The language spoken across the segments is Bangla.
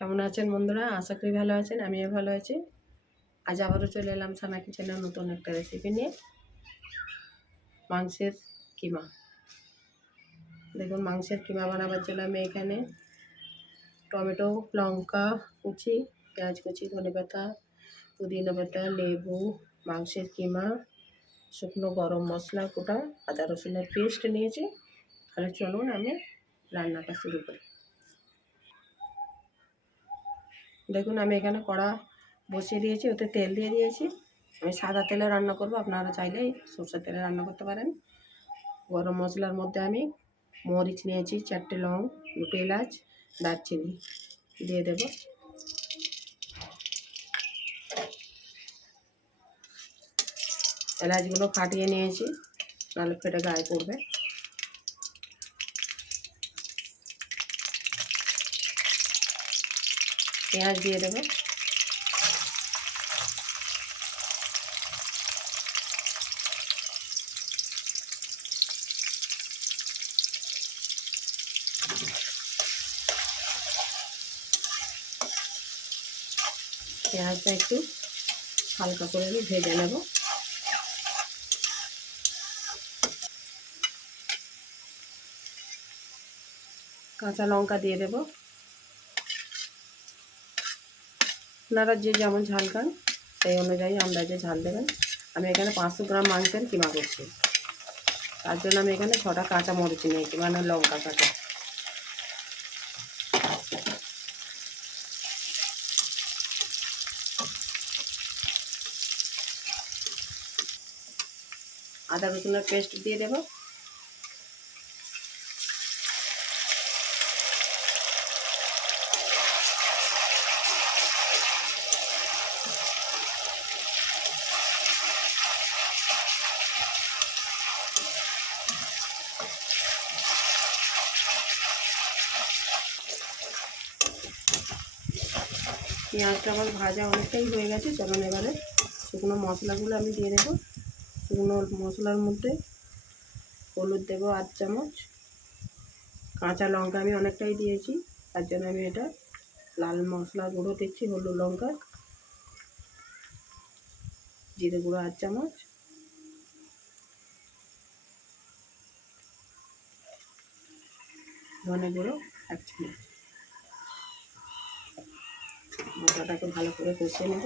কেমন আছেন বন্ধুরা? আশা করি ভালো আছেন। আমিও ভালো আছি। আজ আবারও চলে এলাম সানা কিচেনের নতুন একটা রেসিপি নিয়ে, মাংসের কিমা। দেখুন, মাংসের কিমা বানাবার জন্য আমি এখানে টমেটো, লঙ্কা কুচি, পেঁয়াজ কুচি, ধনেপাতা, পুদিনা পাতা, লেবু, মাংসের কিমা, শুকনো গরম মশলা কোটা, আদা রসুনের পেস্ট নিয়েছি। তাহলে চলুন আমি রান্নাটা শুরু করি। দেখুন, আমি এখানে কড়া বসিয়ে দিয়েছি, ওতে তেল দিয়ে দিয়েছি। আমি সাদা তেলে রান্না করব, আপনারা চাইলে সরষের তেলে রান্না করতে পারেন। গরম মশলার মধ্যে আমি মরিচ নিয়েছি, 4টে লং, 2টো এলাচ, দারচিনি দিয়ে দেব। এলাচগুলো ফাটিয়ে নিয়েছি, নাহলে ফেটে গায়ে পড়বে। পেঁয়াজ দিয়ে দেবে। পেঁয়াজটা একটু হালকা করে আমি ভেজে নেব। কাঁচা লঙ্কা দিয়ে দেব। আপনারা যে যেমন ঝাল খান সেই অনুযায়ী আন্দাজে ঝাল দেবেন। আমি এখানে 500 গ্রাম মাংসের কিমা করছি, তার জন্য আমি এখানে 6টা কাঁচা মরিচ নিয়েছি, মানে লঙ্কা কাঁচা। আদা রসুনের পেস্ট দিয়ে দেব। পেঁয়াজটা আমার ভাজা অনেকটাই হয়ে গেছে। চলুন এবারে শুকনো মশলাগুলো আমি দিয়ে দেবো। শুকনো মশলার মধ্যে হলুদ দেবো 8 চামচ, কাঁচা লঙ্কা আমি অনেকটাই দিয়েছি, তার জন্য আমি এটা লাল মশলা গুঁড়ো দিচ্ছি, হলুদ লঙ্কা, জিরে গুঁড়ো 8 চামচ, ধনে গুঁড়ো 1 চামচ। মশলাটাকে ভালো করে কষিয়ে নেব।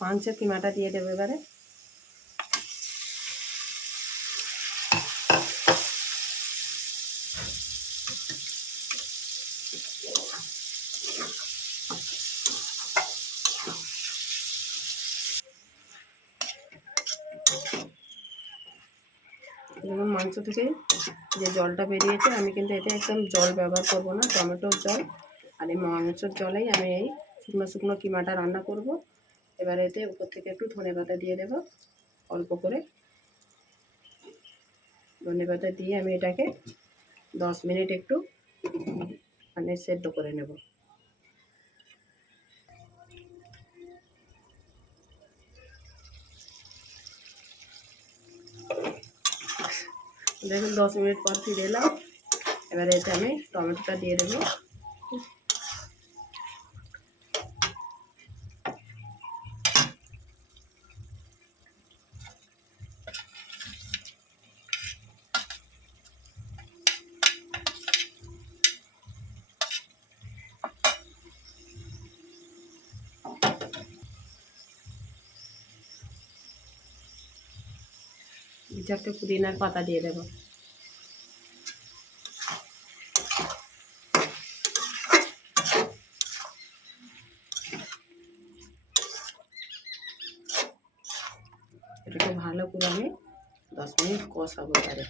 মাংসের কিমাটা দিয়ে দেবো এবারে। যেমন মাংস থেকে যে জলটা বেরিয়েছে, আমি কিন্তু এতে একদম জল ব্যবহার করব না, টমেটোর জল আর এই মাংসের জলেই আমি এই শুকনো শুকনো কিমাটা রান্না করব। এবার এতে উপর থেকে একটু ধনেপাতা দিয়ে দেব, অল্প করে ধনেপাতা দিয়ে আমি এটাকে 10 মিনিট একটু মানে সেদ্ধ করে নেব। দেখুন 10 মিনিট পর ফিরে এলাম। এবারে এতে আমি টমেটোটা দিয়ে দেবো। দু চারটে পুদিনার পাতা দিয়ে দেবো। এটাকে ভালো করে আমি 10 মিনিট কষাবো এবারে।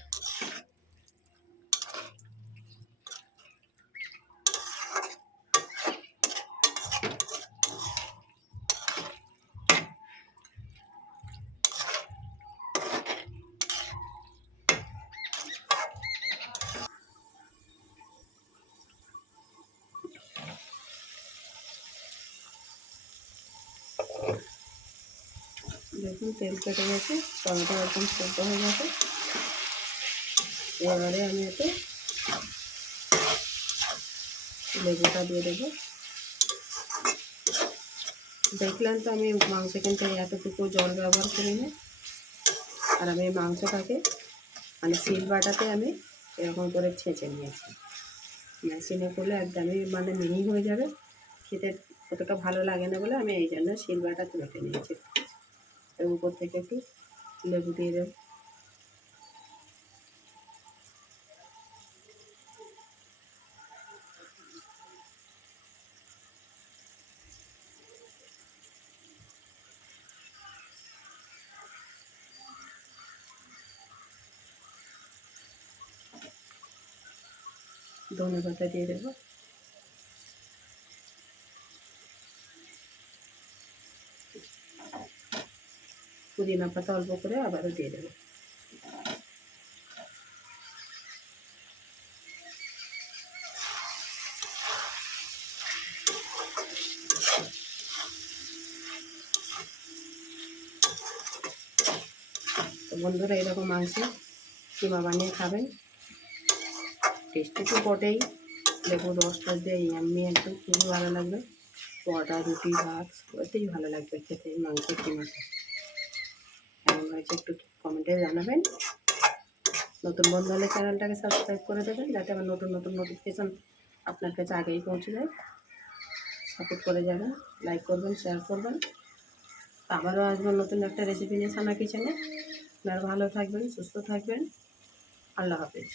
দেখুন তেল কেটে গেছে, টমেটো একদম সেদ্ধ হয়ে গেছে। এবারে আমি এতে লেবুটা দিয়ে দেবো। দেখলেন তো আমি মাংস কিন্তু এতটুকু জল ব্যবহার করিনি। আর আমি মাংসটাকে মানে শিল বাটাতে আমি এরকম করে ছেঁচে নিয়েছি। মেশিনে করলে একদমই মানে মিহি হয়ে যাবে, খেতে অতটা ভালো লাগে না বলে আমি এই জন্য শিল বাটাতে বেটে নিয়েছি। এর উপর থেকে একটু লেবু দিয়ে দেব। ধনেপাতা দিয়ে দেবো। পুদিনা পাতা অল্প করে আবারও দিয়ে দেবো। তো বন্ধুরা এরকম মাংস কিমা বানিয়ে খাবেন, টেস্টি তো বটেই, লেবুর রসটা দিয়ে এমনি একদম খুবই ভালো লাগবে। পরোটা, রুটি, ভাত ওতেই ভালো লাগবে খেতে মাংসের কিমাটা। কেমন হয়েছে একটু কমেন্টে জানাবেন। নতুন বন্ধু হলে চ্যানেলটাকে সাবস্ক্রাইব করে দেবেন, যাতে আমার নতুন নতুন নোটিফিকেশান আপনার কাছে আগেই পৌঁছে যায়। সাপোর্ট করে যাবেন, লাইক করবেন, শেয়ার করবেন। আবারও আসবেন নতুন একটা রেসিপি নিয়ে সানা কিচেনে। আপনারা ভালো থাকবেন, সুস্থ থাকবেন। আল্লাহ হাফেজ।